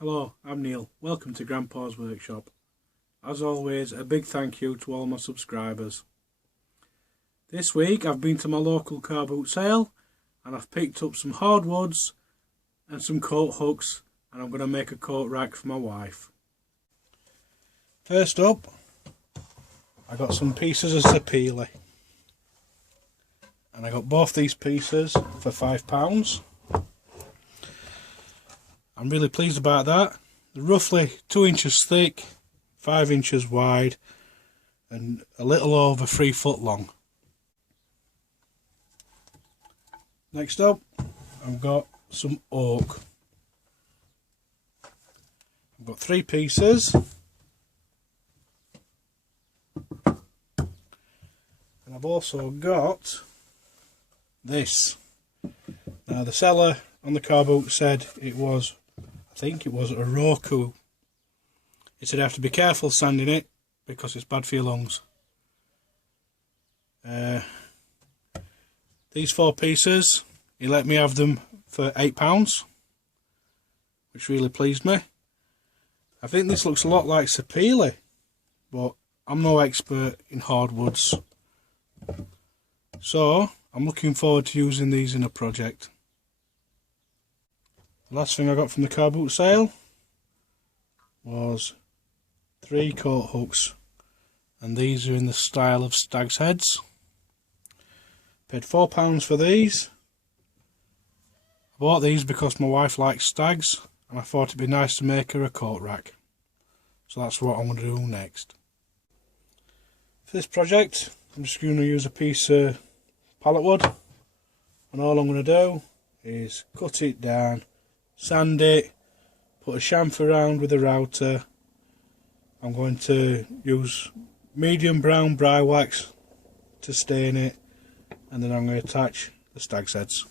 Hello, I'm Neil. Welcome to Grandpa's Workshop. As always, a big thank you to all my subscribers. This week I've been to my local car boot sale and I've picked up some hardwoods and some coat hooks, and I'm going to make a coat rack for my wife. First up, I got some pieces of sapele, and I got both these pieces for £5. I'm really pleased about that. They're roughly 2 inches thick, 5 inches wide, and a little over 3 foot long. Next up, I've got some oak. I've got 3 pieces. And I've also got this. Now the seller on the car boot said it was, I think it was a Roku. He said I have to be careful sanding it because it's bad for your lungs. These 4 pieces, he let me have them for £8, which really pleased me. I think this looks a lot like sapele, but I'm no expert in hardwoods, so I'm looking forward to using these in a project. The last thing I got from the car boot sale was 3 coat hooks, and these are in the style of stag's heads. Paid £4 for these. I bought these because my wife likes stags and I thought it'd be nice to make her a coat rack. So that's what I'm going to do next. For this project, I'm just going to use a piece of pallet wood, and all I'm going to do is cut it down, sand it, put a chamfer around with a router. I'm going to use medium brown bry wax to stain it, and then I'm going to attach the stag's heads.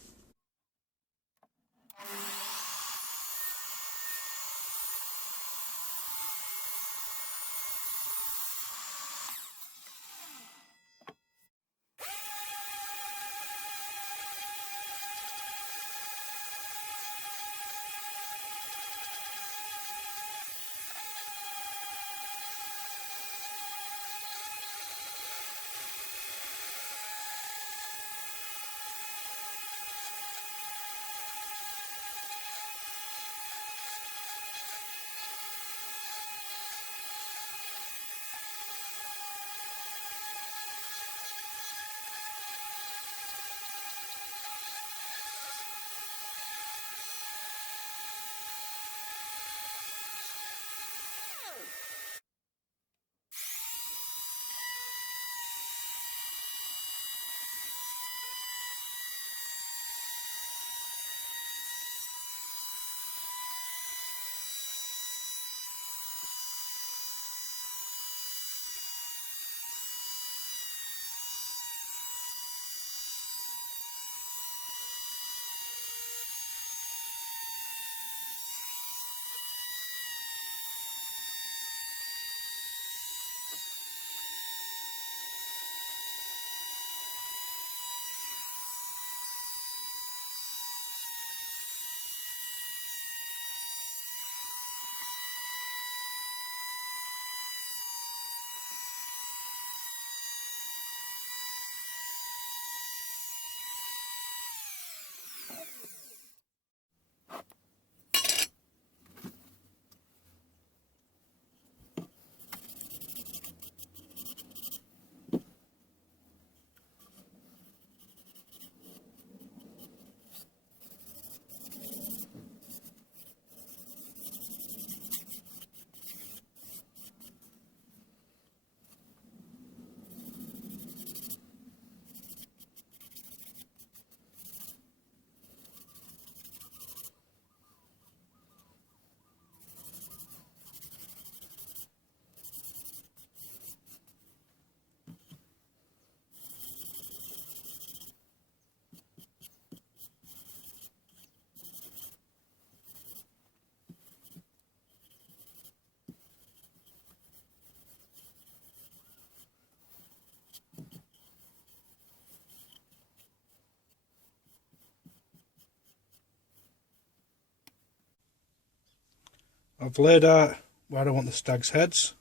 I've laid out where I want the stag's heads.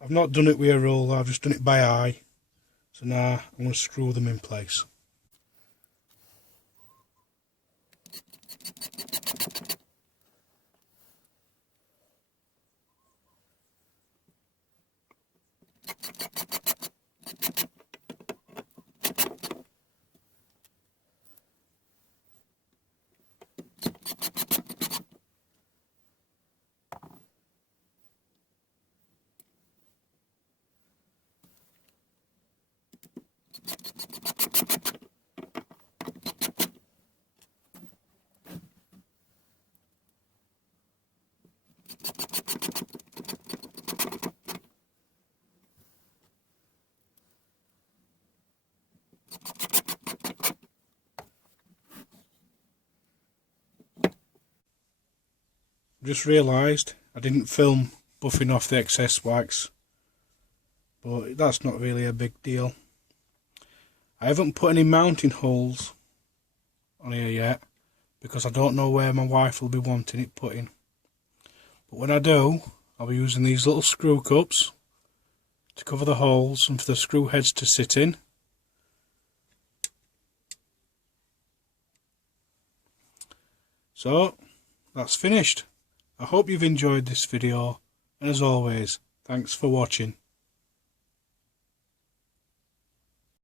I've not done it with a ruler, I've just done it by eye. So now I'm going to screw them in place. Just realised I didn't film buffing off the excess wax, but that's not really a big deal. I haven't put any mounting holes on here yet because I don't know where my wife will be wanting it put in. But when I do, I'll be using these little screw cups to cover the holes and for the screw heads to sit in. So that's finished. I hope you've enjoyed this video, and as always, thanks for watching.